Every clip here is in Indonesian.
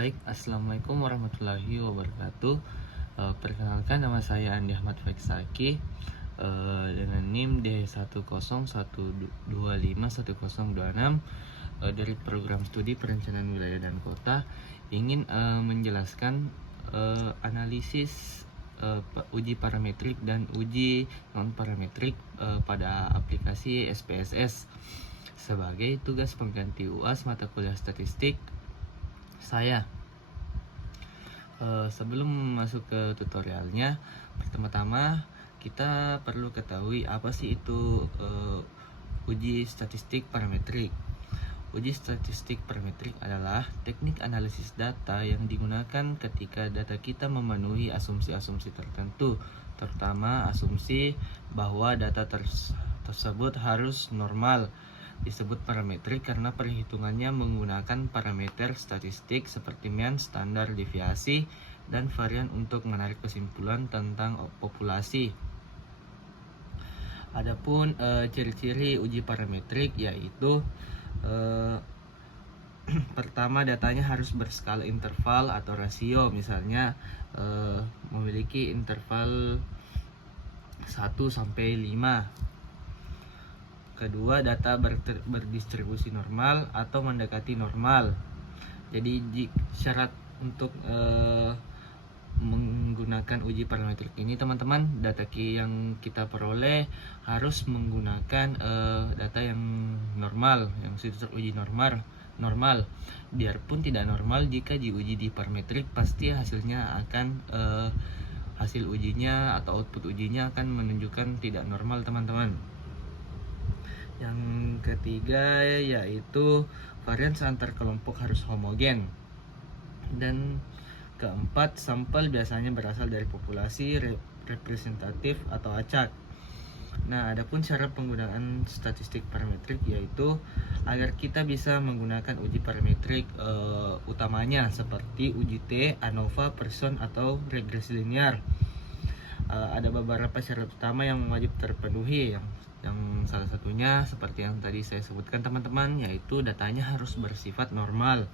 Baik, Assalamualaikum warahmatullahi wabarakatuh. Perkenalkan, nama saya Andi Ahmad Faisaki, dengan NIM D101251026, dari program studi perencanaan wilayah dan kota. Ingin menjelaskan analisis uji parametrik dan uji non parametrik pada aplikasi SPSS sebagai tugas pengganti UAS mata kuliah statistik saya. Sebelum masuk ke tutorialnya, pertama-tama kita perlu ketahui apa sih itu uji statistik parametrik. Uji statistik parametrik adalah teknik analisis data yang digunakan ketika data kita memenuhi asumsi-asumsi tertentu, terutama asumsi bahwa data tersebut harus normal. Disebut parametrik karena perhitungannya menggunakan parameter statistik seperti mean, standar deviasi, dan varian untuk menarik kesimpulan tentang populasi. Adapun ciri-ciri uji parametrik yaitu pertama, datanya harus berskala interval atau rasio, misalnya memiliki interval 1 sampai 5. Kedua, data berdistribusi normal atau mendekati normal. Jadi syarat untuk menggunakan uji parametrik ini, teman-teman, data yang kita peroleh harus menggunakan data yang normal, yang sudah teruji normal. Biarpun tidak normal, jika diuji di parametrik pasti hasilnya akan hasil ujinya atau output ujinya akan menunjukkan tidak normal, teman-teman. Yang ketiga yaitu varians antar kelompok harus homogen. Dan keempat, sampel biasanya berasal dari populasi representatif atau acak. Nah, adapun cara penggunaan statistik parametrik yaitu agar kita bisa menggunakan uji parametrik utamanya seperti uji T, ANOVA, Pearson, atau regresi linear. Ada beberapa syarat utama yang wajib terpenuhi, yang salah satunya seperti yang tadi saya sebutkan, teman-teman, yaitu datanya harus bersifat normal.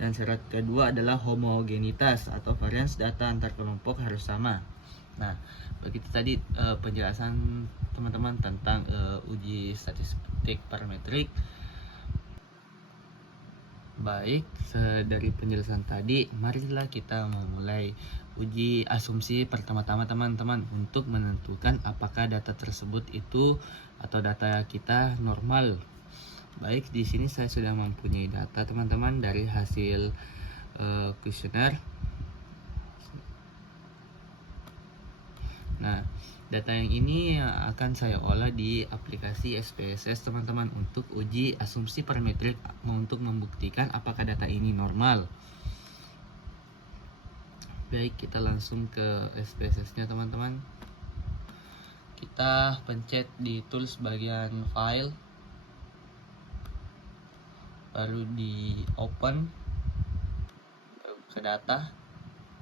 Dan syarat kedua adalah homogenitas atau varians data antar kelompok harus sama. Nah, begitu tadi penjelasan teman-teman tentang uji statistik parametrik. Baik, dari penjelasan tadi, marilah kita memulai uji asumsi pertama-tama, teman-teman, untuk menentukan apakah data tersebut itu atau data kita normal. Baik, di sini saya sudah mempunyai data, teman-teman, dari hasil kuesioner. Nah, data yang ini akan saya olah di aplikasi SPSS, teman-teman, untuk uji asumsi parametrik untuk membuktikan apakah data ini normal. Baik, kita langsung ke SPSS-nya, teman-teman. Kita pencet di tools bagian file, baru di open ke data,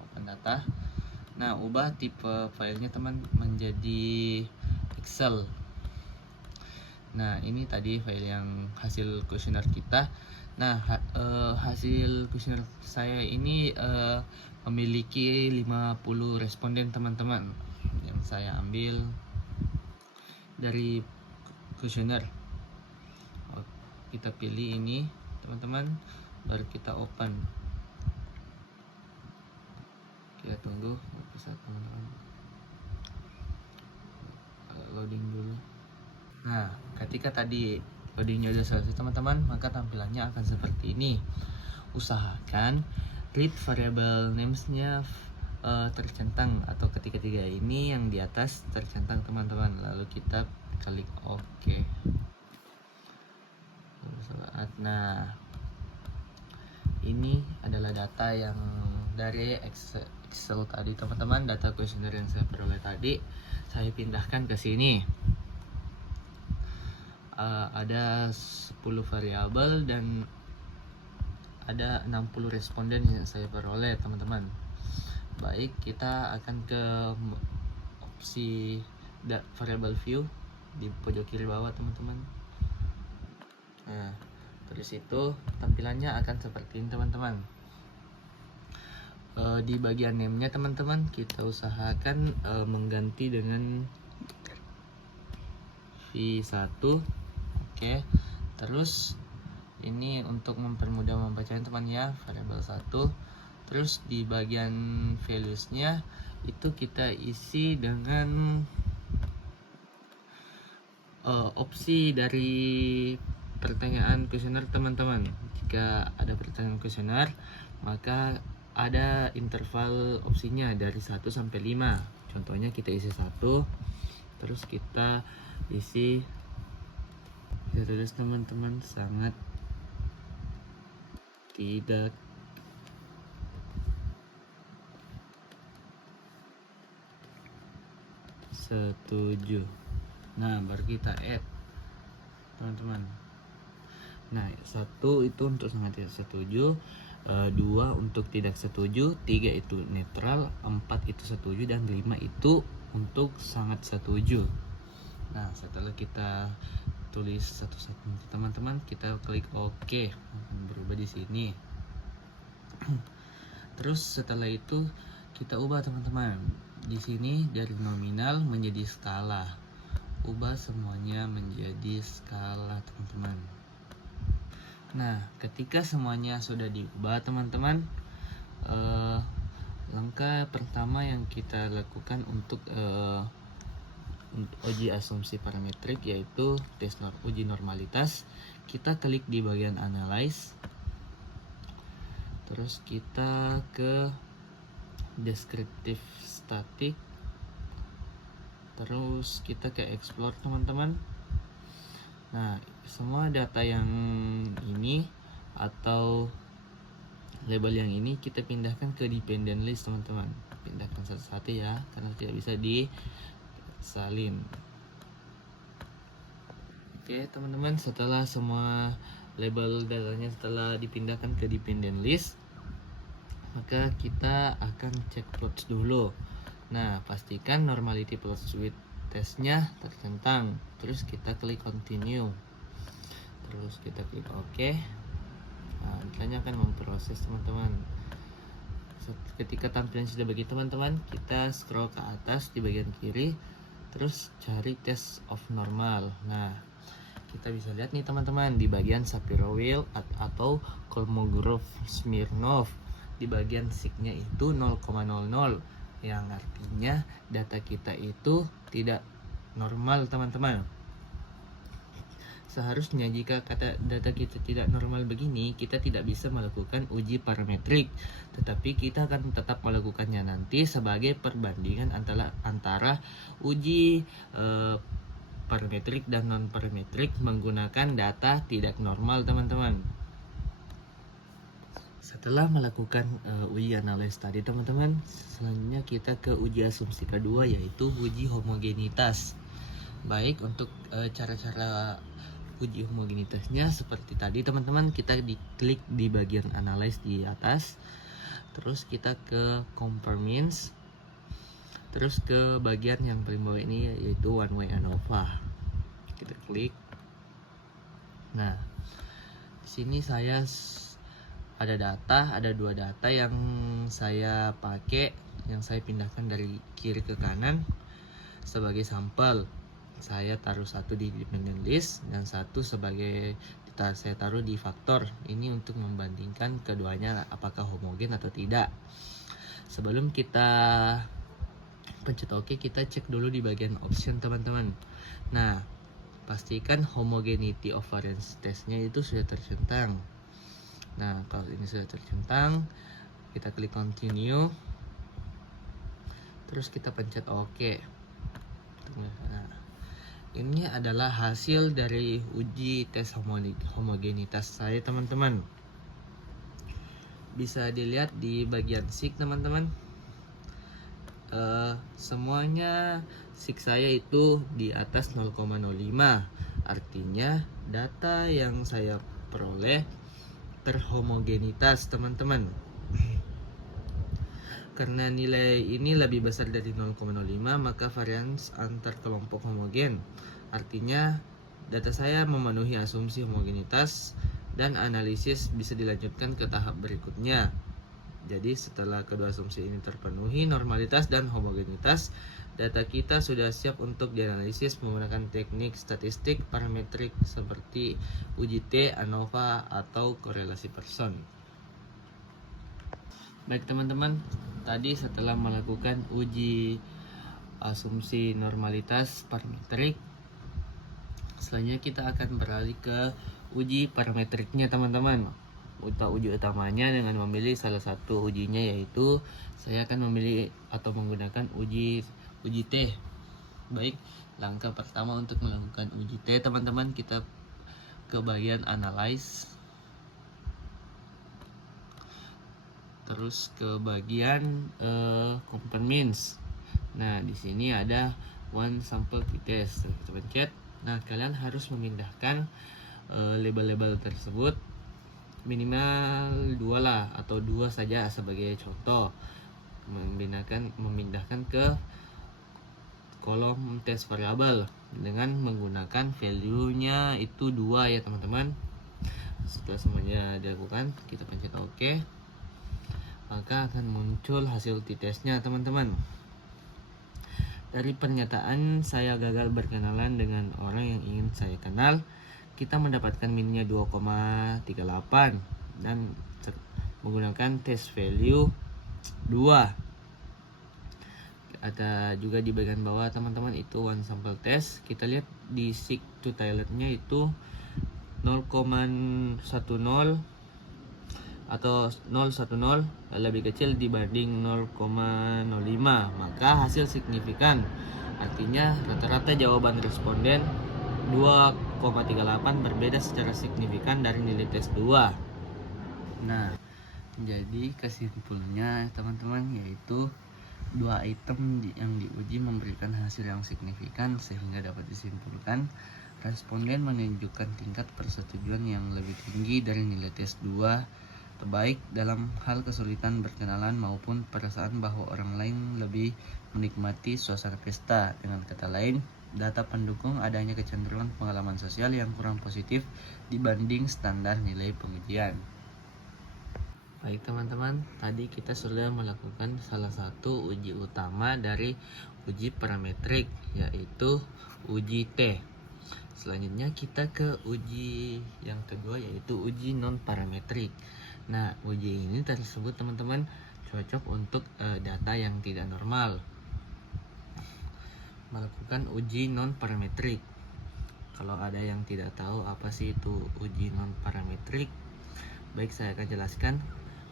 open data. Nah, ubah tipe filenya, teman, menjadi Excel. Nah, ini tadi file yang hasil kuesioner kita. Nah, hasil kuesioner saya ini memiliki 50 responden, teman-teman, yang saya ambil dari kuesioner. Kita pilih ini, teman-teman, baru kita open. Kita tunggu bisa, teman-teman, loading dulu. Nah, ketika tadi loadingnya sudah selesai, teman-teman, maka tampilannya akan seperti ini. Usahakan read variable names-nya tercentang, atau ketiga ini yang di atas tercentang, teman-teman. Lalu kita klik OK. Nah, ini adalah data yang dari Excel tadi, teman-teman, data kuesioner yang saya peroleh tadi. Saya pindahkan ke sini. Ada 10 variabel dan ada 60 responden yang saya peroleh, teman-teman. Baik, kita akan ke opsi variable view di pojok kiri bawah, teman-teman. Nah, Terus itu tampilannya akan seperti ini teman-teman. Di bagian name-nya teman-teman kita usahakan mengganti dengan V1. Oke. Terus ini untuk mempermudah membacanya teman ya, variabel 1. Terus di bagian values-nya itu kita isi dengan opsi dari pertanyaan kuesioner teman-teman. Jika ada pertanyaan kuesioner, maka ada interval opsinya dari 1 sampai 5. Contohnya kita isi 1, terus kita isi, kita tulis teman-teman sangat tidak setuju. Nah, baru kita add teman-teman. Nah, 1 itu untuk sangat tidak setuju, 2 untuk tidak setuju, 3 itu netral, 4 itu setuju, dan 5 itu untuk sangat setuju. Nah, setelah kita tulis satu-satu teman-teman, kita klik OK, berubah di sini. Terus setelah itu kita ubah teman-teman. Di sini dari nominal menjadi skala. Ubah semuanya menjadi skala teman-teman. Nah, ketika semuanya sudah diubah teman-teman, langkah pertama yang kita lakukan untuk uji asumsi parametrik yaitu uji normalitas. Kita klik di bagian analyze, terus kita ke descriptive static, terus kita ke explore teman-teman. Nah, semua data yang ini atau label yang ini kita pindahkan ke dependent list teman-teman. Pindahkan satu-satu ya, karena tidak bisa disalin. Oke teman-teman, setelah semua label datanya setelah dipindahkan ke dependent list, maka kita akan cek plots dulu. Nah, pastikan normality plus width testnya tercentang. Terus kita klik continue, terus kita klik OK. Nah, nantinya akan memproses teman-teman. Ketika tampilan sudah begitu teman-teman, kita scroll ke atas di bagian kiri, terus cari test of normal. Nah, kita bisa lihat nih teman-teman di bagian Shapiro-Wilk atau Kolmogorov-Smirnov, di bagian sig-nya itu 0,00, yang artinya data kita itu tidak normal teman-teman. Seharusnya jika data kita tidak normal begini, kita tidak bisa melakukan uji parametrik, tetapi kita akan tetap melakukannya nanti sebagai perbandingan antara uji parametrik dan non parametrik menggunakan data tidak normal teman-teman. Setelah melakukan uji analisis tadi teman-teman, selanjutnya kita ke uji asumsi kedua yaitu uji homogenitas. Baik, untuk cara-cara uji homogenitasnya seperti tadi teman-teman, kita diklik di bagian analyze di atas, terus kita ke compare means, terus ke bagian yang paling bawah ini yaitu one way ANOVA. Kita klik. Nah, di sini saya ada dua data yang saya pakai, yang saya pindahkan dari kiri ke kanan sebagai sampel. Saya taruh satu di dependent list dan satu sebagai saya taruh di faktor. Ini untuk membandingkan keduanya apakah homogen atau tidak. Sebelum kita pencet OK, kita cek dulu di bagian option teman-teman. Nah, pastikan homogeneity of variance testnya itu sudah tercentang. Nah, kalau ini sudah tercentang, kita klik continue, terus kita pencet OK. Nah, ini adalah hasil dari uji tes homogenitas saya teman-teman. Bisa dilihat di bagian sig teman-teman. Semuanya sig saya itu di atas 0,05. Artinya data yang saya peroleh terhomogenitas teman-teman. Karena nilai ini lebih besar dari 0,05, maka varians antar kelompok homogen. Artinya data saya memenuhi asumsi homogenitas dan analisis bisa dilanjutkan ke tahap berikutnya. Jadi setelah kedua asumsi ini terpenuhi, normalitas dan homogenitas, data kita sudah siap untuk dianalisis menggunakan teknik statistik parametrik seperti uji T, ANOVA, atau korelasi Pearson. Baik teman-teman, tadi setelah melakukan uji asumsi normalitas parametrik, selanjutnya kita akan beralih ke uji parametriknya teman-teman. Untuk uji utamanya dengan memilih salah satu ujinya, yaitu saya akan memilih atau menggunakan uji T. Baik, langkah pertama untuk melakukan uji T teman-teman, kita ke bagian analyze, terus ke bagian compound means. Nah, di sini ada one sample t-test, kita pencet. Nah, kalian harus memindahkan label-label tersebut minimal 2 lah, atau 2 saja sebagai contoh. Memindahkan ke kolom test variabel dengan menggunakan value-nya itu 2 ya teman-teman. Setelah semuanya dilakukan, kita pencet OK, maka akan muncul hasil t-testnya teman-teman. Dari pernyataan saya gagal berkenalan dengan orang yang ingin saya kenal, kita mendapatkan minnya 2,38 dan menggunakan test value 2. Ada juga di bagian bawah teman-teman, itu one sample test. Kita lihat di seek to Taylor-nya itu 0,10 atau 0,10 lebih kecil dibanding 0,05, maka hasil signifikan. Artinya rata-rata jawaban responden 2,38 berbeda secara signifikan dari nilai tes 2. Nah, jadi kesimpulannya teman-teman, yaitu 2 item yang diuji memberikan hasil yang signifikan, sehingga dapat disimpulkan responden menunjukkan tingkat persetujuan yang lebih tinggi dari nilai tes 2 terbaik dalam hal kesulitan berkenalan maupun perasaan bahwa orang lain lebih menikmati suasana pesta. Dengan kata lain, data pendukung adanya kecenderungan pengalaman sosial yang kurang positif dibanding standar nilai pengujian. Baik teman-teman, tadi kita sudah melakukan salah satu uji utama dari uji parametrik, yaitu uji T. Selanjutnya kita ke uji yang kedua, yaitu uji non parametrik. Nah, uji ini tersebut teman-teman cocok untuk data yang tidak normal. Melakukan uji non parametrik. Kalau ada yang tidak tahu apa sih itu uji non parametrik, baik saya akan jelaskan.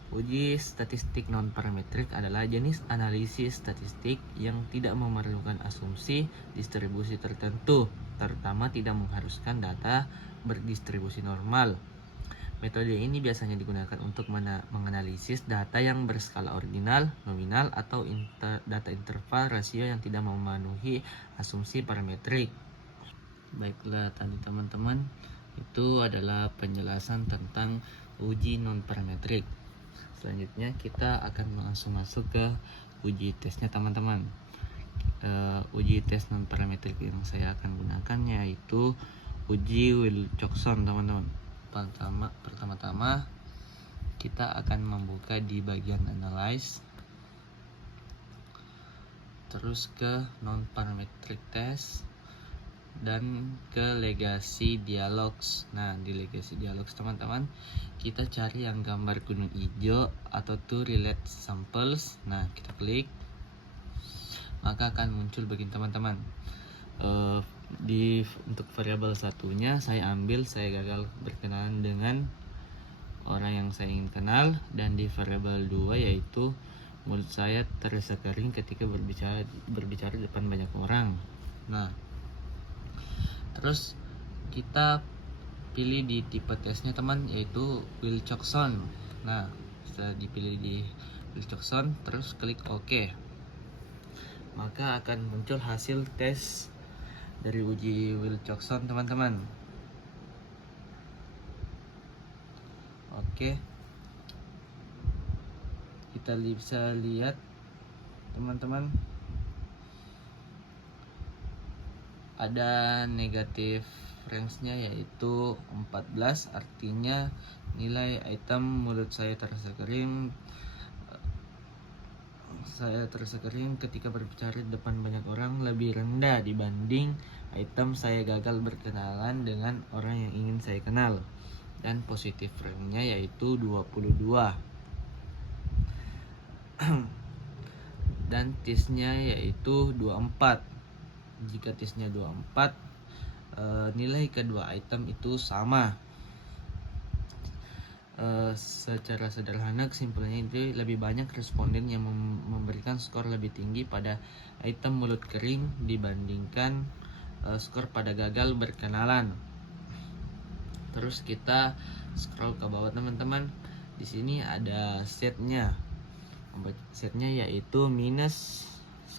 Uji statistik non parametrik adalah jenis analisis statistik yang tidak memerlukan asumsi distribusi tertentu, terutama tidak mengharuskan data berdistribusi normal. Metode ini biasanya digunakan untuk menganalisis data yang berskala ordinal, nominal, atau data interval rasio yang tidak memenuhi asumsi parametrik. Baiklah, tadi teman-teman, itu adalah penjelasan tentang uji non parametrik. Selanjutnya kita akan langsung masuk ke uji tesnya teman-teman. Uji tes non parametrik yang saya akan gunakan yaitu uji Wilcoxon teman-teman. Pertama-tama kita akan membuka di bagian analyze, terus ke non parametric test, dan ke legacy dialogs. Nah, di legacy dialogs teman-teman, kita cari yang gambar gunung hijau atau to relate samples. Nah, kita klik, maka akan muncul begini teman-teman. Untuk variabel satunya saya gagal berkenalan dengan orang yang saya ingin kenal, dan di variabel 2 yaitu mulut saya terasa kering ketika berbicara di depan banyak orang. Nah, terus kita pilih di tipe tesnya teman, yaitu Wilcoxon. Nah, setelah dipilih di Wilcoxon, terus klik OK, maka akan muncul hasil tes dari uji Wilcoxon teman-teman. Oke, kita bisa lihat teman-teman, ada negatif range-nya yaitu 14, artinya nilai item mulut saya terasa kering ketika berbicara di depan banyak orang lebih rendah dibanding item saya gagal berkenalan dengan orang yang ingin saya kenal. Dan positif rank-nya yaitu 22. Dan TIS-nya yaitu 24. Jika TIS-nya 24, nilai kedua item itu sama. Secara sederhana kesimpulannya itu lebih banyak responden yang memberikan skor lebih tinggi pada item mulut kering dibandingkan skor pada gagal berkenalan. Terus kita scroll ke bawah teman-teman. Di sini ada setnya. Setnya yaitu minus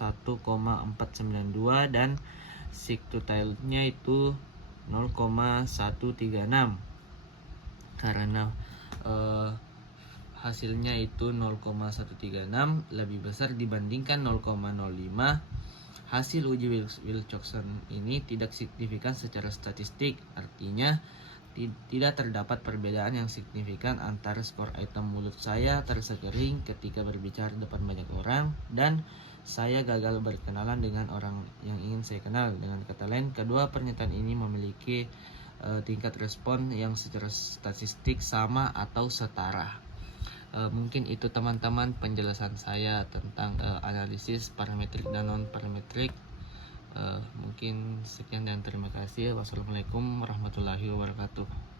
1,492 dan seek to tile-nya itu 0,136. Karena hasilnya itu 0,136 lebih besar dibandingkan 0,05, hasil uji Wilcoxon ini tidak signifikan secara statistik. Artinya tidak terdapat perbedaan yang signifikan antara skor item mulut saya terasa kering ketika berbicara depan banyak orang dan saya gagal berkenalan dengan orang yang ingin saya kenal. Dengan kata lain, kedua pernyataan ini memiliki tingkat respon yang secara statistik sama atau setara. Mungkin itu teman-teman penjelasan saya tentang analisis parametrik dan non parametrik. Mungkin sekian dan terima kasih. Wassalamualaikum warahmatullahi wabarakatuh.